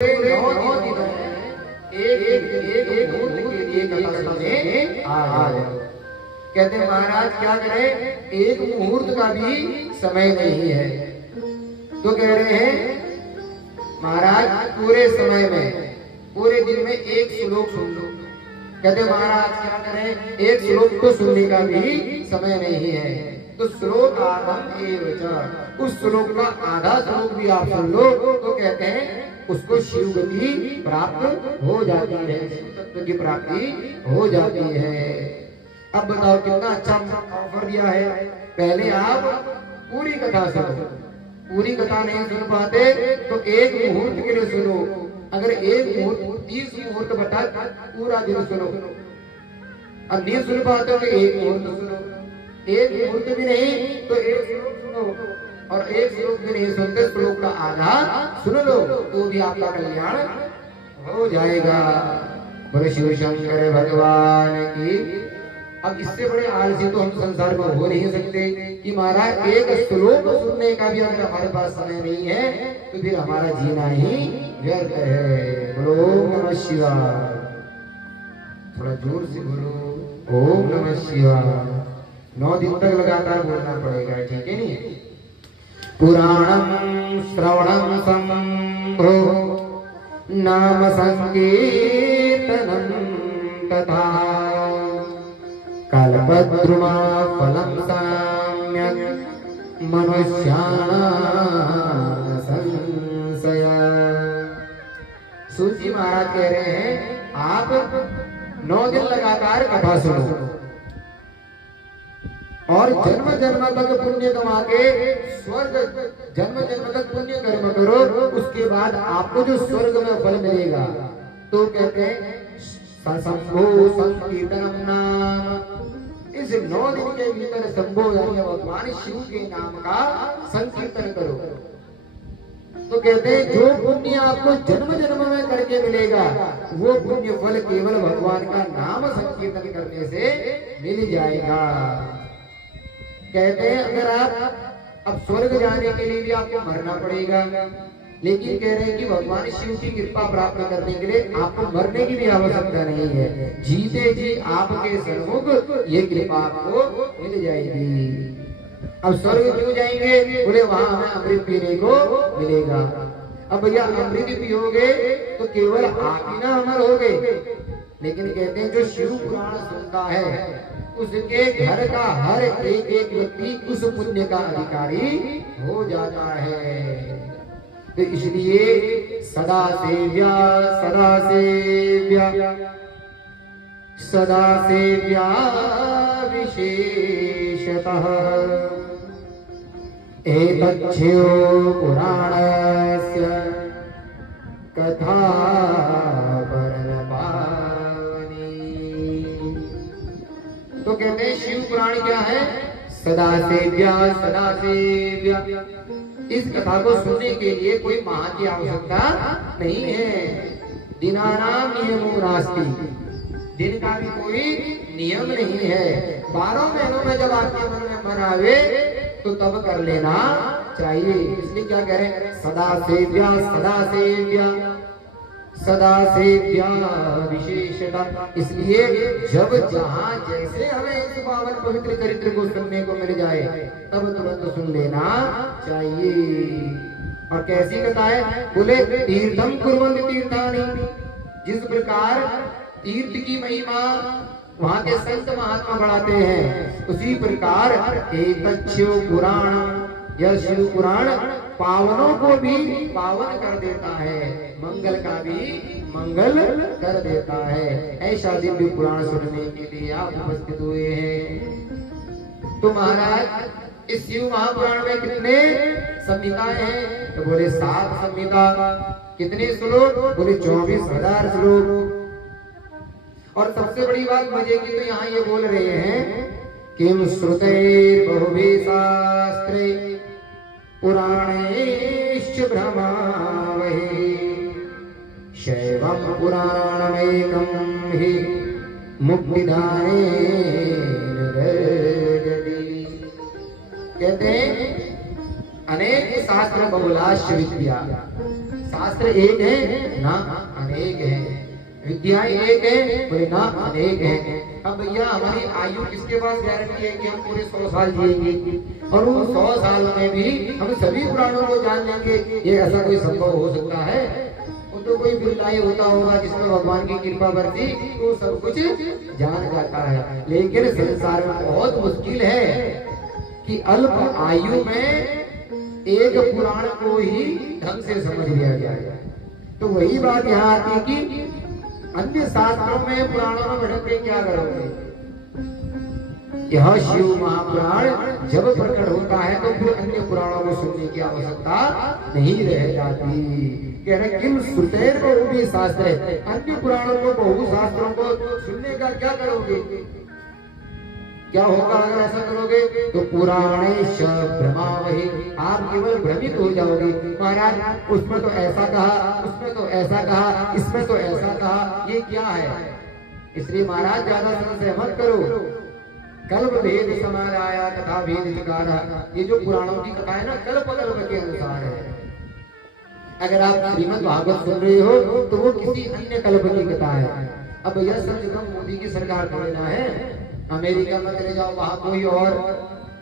9 दिन एक मुहूर्त के लिए कथा सुनने आ जाए। कहते महाराज क्या करें, एक मुहूर्त का भी समय नहीं है। तो कह रहे हैं महाराज पूरे समय में, पूरे दिन में एक श्लोक सुन लो। कहते महाराज क्या करें, एक श्लोक को सुनने का भी समय नहीं है। तो श्लोक आधम एवं, उस श्लोक का आधा श्लोक भी आप सुन लो तो कहते हैं उसको शिव गति प्राप्त हो जाती है, शिव तत्व की प्राप्ति हो जाती है। अब बताओ कितना अच्छा ऑफर दिया है। पहले आप पूरी कथा सुनो, पूरी कथा नहीं सुन पाते तो एक मुहूर्त के लिए सुनो। अगर एक मुहूर्त 30 मुहूर्त बता पूरा दिन सुनो, अब नहीं सुन पाते हो तो एक मुहूर्त सुनो, एक मुहूर्त भी नहीं तो एक श्लोक सुनो, और एक श्लोक भी नहीं सुनते श्लोक का आधा सुन लो तो भी आपका कल्याण हो जाएगा। बोले शिव शंकर भगवान की। अब इससे बड़े आलसी तो हम संसार में हो नहीं सकते कि महाराज एक श्लोक सुनने का भी अगर हमारे पास समय नहीं है तो फिर हमारा जीना ही व्यर्थ है। बोलो ओम नमः शिवाय, थोड़ा जोर से बोलो ओम नमः शिवाय। 9 दिन तक लगातार बोलना पड़ेगा, ठीक है नहीं? पुराणं श्रवणं संभो नाम संकीर्तनं तथा कल्पद्रुमा फलं सम्यक् मनुष्याणां संशय। सूजी महाराज कह रहे हैं आप 9 दिन लगातार कथा सुनो और जन्म जन्म तक पुण्य कमा के स्वर्ग, जन्म जन्म तक पुण्य कर्म करो, उसके बाद आपको जो स्वर्ग में फल मिलेगा। तो कहते हैं शंभो संकीर्तनम नाम, इस 9 दिन के भीतर शंभो यानी भगवान शिव के नाम का संकीर्तन करो। तो कहते हैं जो पुण्य आपको जन्म जन्म में करके मिलेगा वो पुण्य फल केवल भगवान का नाम संकीर्तन करने से मिल जाएगा। कहते हैं अगर आप अब स्वर्ग जाने के लिए भी आपको मरना पड़ेगा, लेकिन कह रहे हैं कि भगवान शिव की कृपा प्राप्त करने के लिए आपको मरने की भी आवश्यकता नहीं है। जीते जी आपके सन्मुख ये कृपा आपको मिल जाएगी। अब स्वर्ग क्यों जाएंगे? बोले वहां हमें अमृत पीने को मिलेगा। अब भैया अमृत पियोगे तो केवल आप ही ना अमर होगे, लेकिन कहते हैं जो शिव पुराण सुनता है उसके घर का हर एक व्यक्ति उस पुण्य का अधिकारी हो जाता है। तो इसलिए सदा सेव्या सदा सेव्या सदा सेव्या विशेषतः एतच्छ्यो पुराणस्य कथा तो कहते हैं शिव पुराण क्या है? सदा सेव्या सदा सेव्या। इस कथा को सुनने के लिए कोई माह की आवश्यकता नहीं है। दिनानाम नियमो नास्ति, दिन का भी कोई नियम नहीं है। 12 महीनों में जब आपके मन में मन आवे तो तब कर लेना चाहिए। इसलिए क्या कह रहे हैं? सदा सेव्या सदा सेव्या सदा सेव्या विशेषता। इसलिए जब जहां जैसे हमें इस पावन पवित्र चरित्र को सुनने को मिल जाए तब तुरंत सुन लेना चाहिए। और कैसी कथा है? बोले तीर्थम कुर्वन्ति तीर्थानि, जिस प्रकार तीर्थ की महिमा वहां के संत महात्मा बढ़ाते हैं उसी प्रकार एतच्छ्यो पुराण, यह शिव पुराण पावनों को भी पावन कर देता है, मंगल का भी मंगल कर देता है। ऐसा दिव्य पुराण सुनने के लिए आप उपस्थित हुए हैं। तो महाराज इस शिव महापुराण में कितने संहिताएं हैं? तो बोले 7 संहिता। कितने श्लोक? बोले 24,000 श्लोक। और सबसे बड़ी बात मजे की तो यहाँ ये बोल रहे हैं किम श्रुतैर् बहुभिः शास्त्रे पुराणेश्च भ्रमावहे शैवं पुराणमेकं हि मुक्तिदानेन दर्शति। कहते हैं अनेक शास्त्र बहुलाश्च विद्या, शास्त्र एक है ना अनेक है, विद्या एक है बोले ना अनेक है। अब भैया हमारी आयु किसके पास गारंटी है कि हम पूरे 100 साल जिएंगे, और वो 100 साल में भी हम सभी पुराणों को जान लेंगे, ये ऐसा कोई संभव हो सकता है? वो तो कोई बिरला ही होता होगा जिसमें भगवान की कृपा बरसी तो सब कुछ जान जाता है। लेकिन संसार में बहुत मुश्किल है कि अल्प आयु में एक पुराण को ही ढंग से समझ लिया जाए। तो वही बात यहाँ आती है कि अन्य शास्त्रों में पुराणों में भटक के क्या करोगे? यह शिव महापुराण जब प्रकट होता है तो फिर अन्य पुराणों को सुनने की आवश्यकता नहीं रह जाती। कह रहे किम श्रुतेर बहु शास्त्र, अन्य पुराणों को बहु शास्त्रों को सुनने का क्या करोगे? क्या होगा अगर ऐसा करोगे? तो पुराणेश भ्रमावहि, आप केवल भ्रमित हो जाओगे। महाराज उसमें तो ऐसा कहा, उसमें तो ऐसा कहा, इसमें तो ऐसा कहा, ये क्या है? इसलिए महाराज ज्यादा संशय मत करो। कल्प भेद समाराया कथा भेद विकारा, ये जो पुराणों की कथा है ना कल्प कल्प के अनुसार है। अगर आप श्रीमद् भागवत सुन रहे हो तो वो किसी अन्य कल्प की कथा है। अब यह सब मोदी की सरकार को लेना है, अमेरिका में चले जाओ वहां कोई और,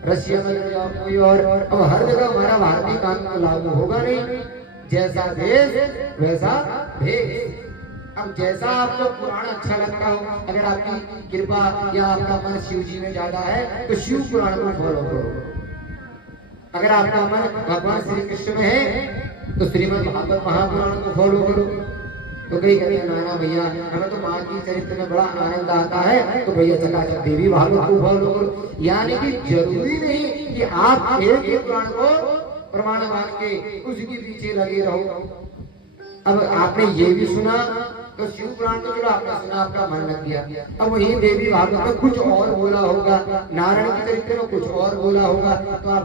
रशिया में चले जाओ कोई और, अब हर जगह हमारा भारतीय कानून लागू होगा नहीं। जैसा देश वैसा भेष। अब जैसा आपको पुराण अच्छा लगता हो, अगर आपकी कृपा या आपका मन शिव जी में ज्यादा है तो शिव पुराण को फॉलो करो। अगर आपका मन भगवान श्री कृष्ण में है तो श्रीमद् भागवत महापुराण को फॉलो करो। तो कई कहते हैं नाना भैया हमें तो माँ की चरित्र में बड़ा आनंद आता है, तो भैया चकाचक देवी भागवत को फॉलो करो। यानी कि जरूरी नहीं कि आप एक पुराण को प्रमाण मान के उसके पीछे लगे रहो। अब आपने ये भी सुना तो शिव पुराण तो चलो आपने सुना, आपका मन लग गया। अब वही देवी भागवत में कुछ और बोला होगा, नारायण के चरित्र में कुछ और बोला होगा, तो आप